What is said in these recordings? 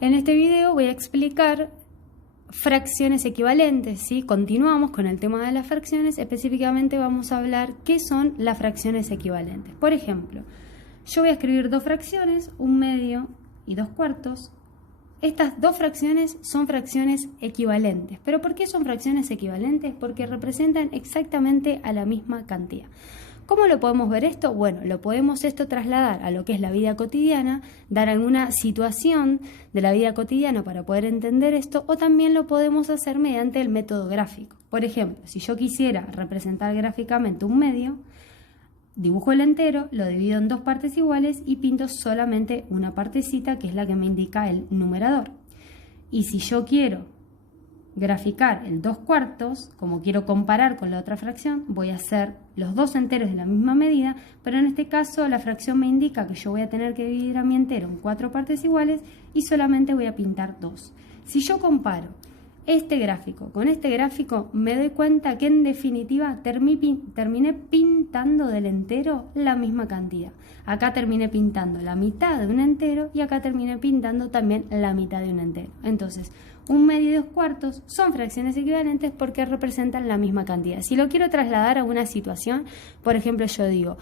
En este video voy a explicar fracciones equivalentes, ¿sí? Continuamos con el tema de las fracciones, específicamente vamos a hablar qué son las fracciones equivalentes. Por ejemplo, yo voy a escribir dos fracciones, 1/2 y 2/4. Estas dos fracciones son fracciones equivalentes. ¿Pero por qué son fracciones equivalentes? Porque representan exactamente a la misma cantidad. ¿Cómo lo podemos ver esto? Bueno, lo podemos trasladar a lo que es la vida cotidiana, dar alguna situación de la vida cotidiana para poder entender esto, o también lo podemos hacer mediante el método gráfico. Por ejemplo, si yo quisiera representar gráficamente 1/2, dibujo el entero, lo divido en dos partes iguales y pinto solamente una partecita que es la que me indica el numerador. Y si yo quiero graficar el 2/4, como quiero comparar con la otra fracción, voy a hacer los dos enteros de la misma medida, pero en este caso la fracción me indica que yo voy a tener que dividir a mi entero en 4 partes iguales y solamente voy a pintar 2. Si yo comparo este gráfico con este gráfico, me doy cuenta que en definitiva terminé pintando del entero la misma cantidad. Acá terminé pintando la mitad de un entero y acá terminé pintando también la mitad de un entero. Entonces, 1/2 y 2/4 son fracciones equivalentes porque representan la misma cantidad. Si lo quiero trasladar a una situación, por ejemplo, yo digo,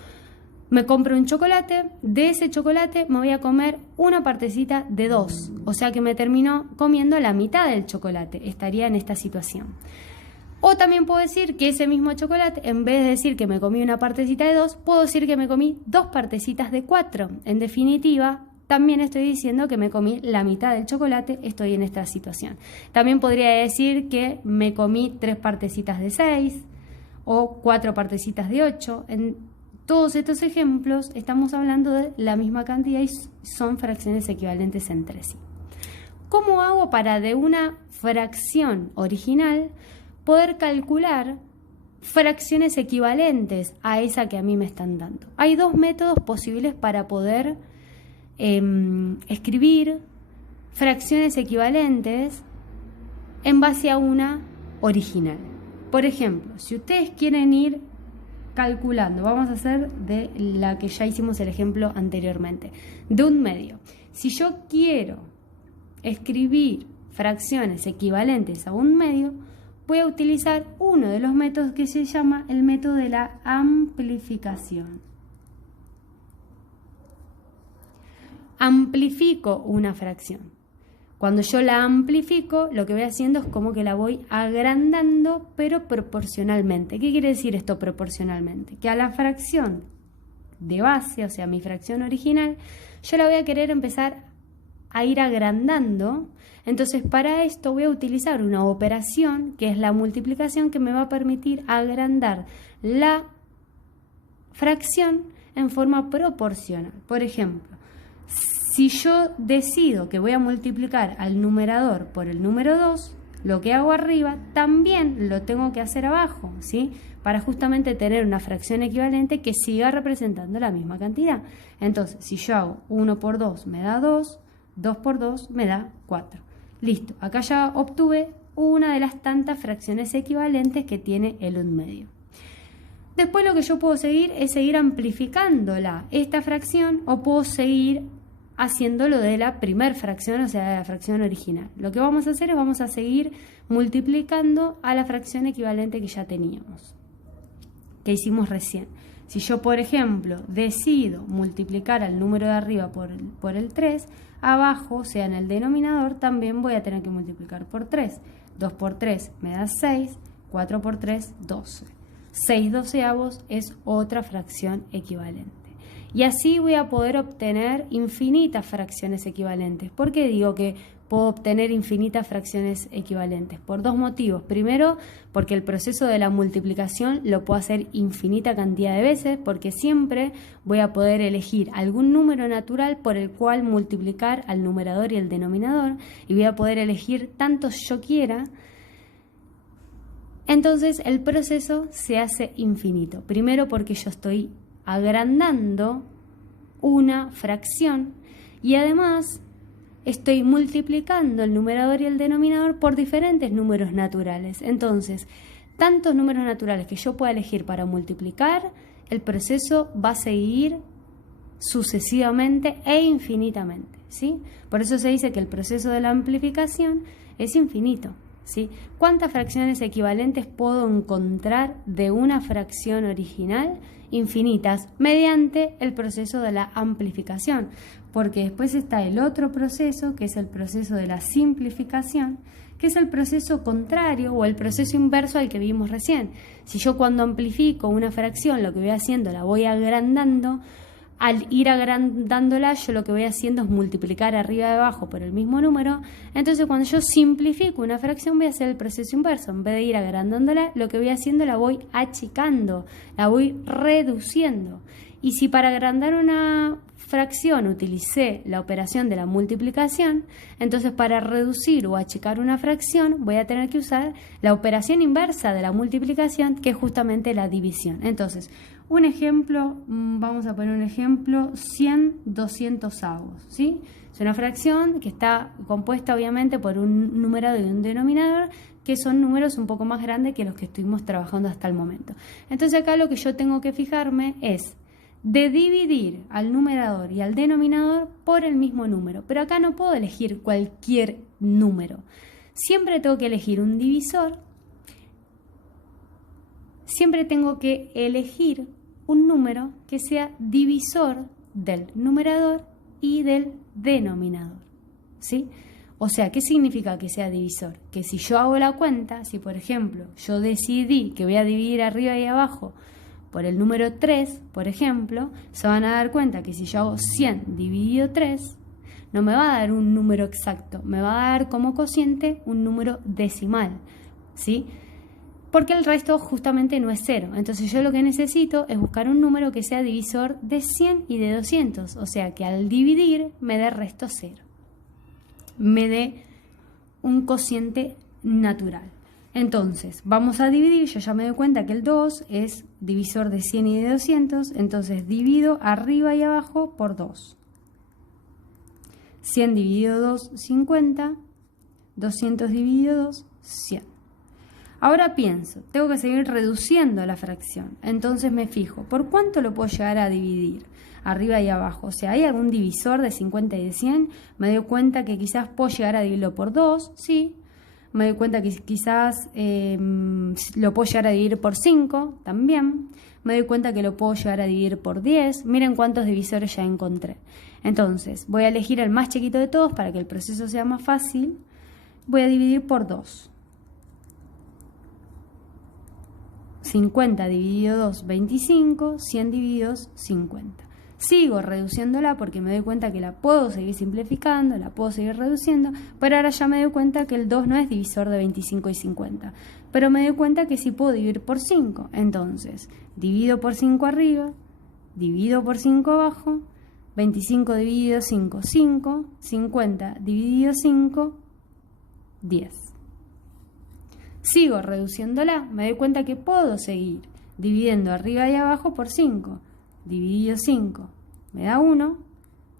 me compro un chocolate, de ese chocolate me voy a comer una partecita de 2, o sea que me termino comiendo la mitad del chocolate, estaría en esta situación. O también puedo decir que ese mismo chocolate, en vez de decir que me comí una partecita de 2, puedo decir que me comí 2 partecitas de 4. En definitiva, también estoy diciendo que me comí la mitad del chocolate, estoy en esta situación. También podría decir que me comí 3 partecitas de 6 o 4 partecitas de 8. En todos estos ejemplos estamos hablando de la misma cantidad y son fracciones equivalentes entre sí. ¿Cómo hago para de una fracción original poder calcular fracciones equivalentes a esa que a mí me están dando? Hay dos métodos posibles para poder escribir fracciones equivalentes en base a una original. Por ejemplo, si ustedes quieren ir calculando, vamos a hacer de la que ya hicimos el ejemplo anteriormente, de 1/2. Si yo quiero escribir fracciones equivalentes a 1/2, voy a utilizar uno de los métodos que se llama el método de la amplificación. Amplifico una fracción. Cuando yo la amplifico, lo que voy haciendo es como que la voy agrandando, pero proporcionalmente. ¿Qué quiere decir esto proporcionalmente? Que a la fracción de base, o sea, mi fracción original, yo la voy a querer empezar a ir agrandando. Entonces, para esto voy a utilizar una operación, que es la multiplicación, que me va a permitir agrandar la fracción en forma proporcional. Por ejemplo, si yo decido que voy a multiplicar al numerador por el número 2, lo que hago arriba también lo tengo que hacer abajo, ¿sí? Para justamente tener una fracción equivalente que siga representando la misma cantidad. Entonces, si yo hago 1 por 2 me da 2, 2 por 2 me da 4. Listo, acá ya obtuve una de las tantas fracciones equivalentes que tiene el 1/2. Después lo que yo puedo seguir es seguir amplificándola, esta fracción, o puedo seguir haciéndolo de la primer fracción, o sea, de la fracción original. Lo que vamos a hacer es vamos a seguir multiplicando a la fracción equivalente que ya teníamos, que hicimos recién. Si yo, por ejemplo, decido multiplicar al número de arriba por el 3, abajo, o sea, en el denominador, también voy a tener que multiplicar por 3. 2 por 3 me da 6, 4 por 3, 12. 6 doceavos es otra fracción equivalente. Y así voy a poder obtener infinitas fracciones equivalentes. ¿Por qué digo que puedo obtener infinitas fracciones equivalentes? Por dos motivos. Primero, porque el proceso de la multiplicación lo puedo hacer infinita cantidad de veces, porque siempre voy a poder elegir algún número natural por el cual multiplicar al numerador y el denominador, y voy a poder elegir tantos yo quiera. Entonces el proceso se hace infinito. Primero porque yo estoy agrandando una fracción y además estoy multiplicando el numerador y el denominador por diferentes números naturales. Entonces, tantos números naturales que yo pueda elegir para multiplicar, el proceso va a seguir sucesivamente e infinitamente, ¿sí? Por eso se dice que el proceso de la amplificación es infinito, ¿sí? ¿Cuántas fracciones equivalentes puedo encontrar de una fracción original? Infinitas, mediante el proceso de la amplificación, porque después está el otro proceso, que es el proceso de la simplificación, que es el proceso contrario o el proceso inverso al que vimos recién. Si yo cuando amplifico una fracción lo que voy haciendo, la voy agrandando, al ir agrandándola yo lo que voy haciendo es multiplicar arriba y abajo por el mismo número. Entonces cuando yo simplifico una fracción voy a hacer el proceso inverso. En vez de ir agrandándola, lo que voy haciendo la voy achicando, la voy reduciendo. Y si para agrandar una fracción utilicé la operación de la multiplicación, entonces para reducir o achicar una fracción voy a tener que usar la operación inversa de la multiplicación, que es justamente la división. Entonces, un ejemplo, vamos a poner un ejemplo, 100 200avos, ¿sí? Es una fracción que está compuesta obviamente por un numerador y un denominador, que son números un poco más grandes que los que estuvimos trabajando hasta el momento. Entonces acá lo que yo tengo que fijarme es de dividir al numerador y al denominador por el mismo número. Pero acá no puedo elegir cualquier número. Siempre tengo que elegir un divisor. Siempre tengo que elegir un número que sea divisor del numerador y del denominador, ¿sí? O sea, ¿qué significa que sea divisor? Que si yo hago la cuenta, si por ejemplo yo decidí que voy a dividir arriba y abajo por el número 3, por ejemplo, se van a dar cuenta que si yo hago 100 dividido 3, no me va a dar un número exacto, me va a dar como cociente un número decimal, ¿sí? Porque el resto justamente no es 0. Entonces yo lo que necesito es buscar un número que sea divisor de 100 y de 200, o sea que al dividir me dé resto 0, me dé un cociente natural. Entonces, vamos a dividir, yo ya me doy cuenta que el 2 es divisor de 100 y de 200, entonces divido arriba y abajo por 2. 100 dividido 2, 50, 200 dividido 2, 100. Ahora pienso, tengo que seguir reduciendo la fracción, entonces me fijo, ¿por cuánto lo puedo llegar a dividir? Arriba y abajo, o sea, ¿hay algún divisor de 50 y de 100? Me doy cuenta que quizás puedo llegar a dividirlo por 2, sí. Me doy cuenta que quizás lo puedo llegar a dividir por 5, también. Me doy cuenta que lo puedo llegar a dividir por 10. Miren cuántos divisores ya encontré. Entonces, voy a elegir el más chiquito de todos para que el proceso sea más fácil. Voy a dividir por 2. 50 dividido 2, 25. 100 divididos, 50. Sigo reduciéndola porque me doy cuenta que la puedo seguir simplificando, la puedo seguir reduciendo, pero ahora ya me doy cuenta que el 2 no es divisor de 25 y 50. Pero me doy cuenta que sí puedo dividir por 5. Entonces, divido por 5 arriba, divido por 5 abajo, 25 dividido 5, 5, 50 dividido 5, 10. Sigo reduciéndola, me doy cuenta que puedo seguir dividiendo arriba y abajo por 5. Dividido 5 me da 1,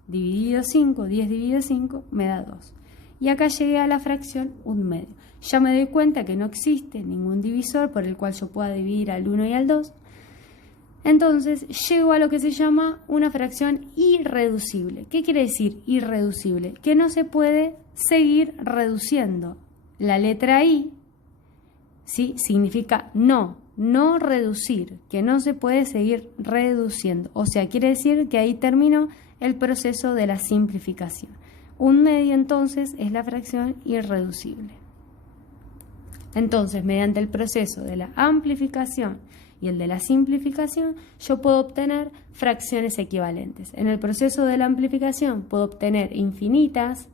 dividido 5, 10 dividido 5 me da 2. Y acá llegué a la fracción 1/2. Ya me doy cuenta que no existe ningún divisor por el cual yo pueda dividir al 1 y al 2. Entonces llego a lo que se llama una fracción irreducible. ¿Qué quiere decir irreducible? Que no se puede seguir reduciendo. La letra I, ¿sí?, significa no reducir, que no se puede seguir reduciendo. O sea, quiere decir que ahí terminó el proceso de la simplificación. 1/2 entonces es la fracción irreducible. Entonces, mediante el proceso de la amplificación y el de la simplificación, yo puedo obtener fracciones equivalentes. En el proceso de la amplificación puedo obtener infinitas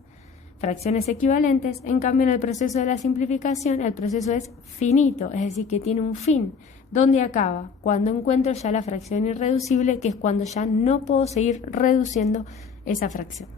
fracciones equivalentes, en cambio en el proceso de la simplificación el proceso es finito, es decir, que tiene un fin. ¿Dónde acaba? Cuando encuentro ya la fracción irreducible, que es cuando ya no puedo seguir reduciendo esa fracción.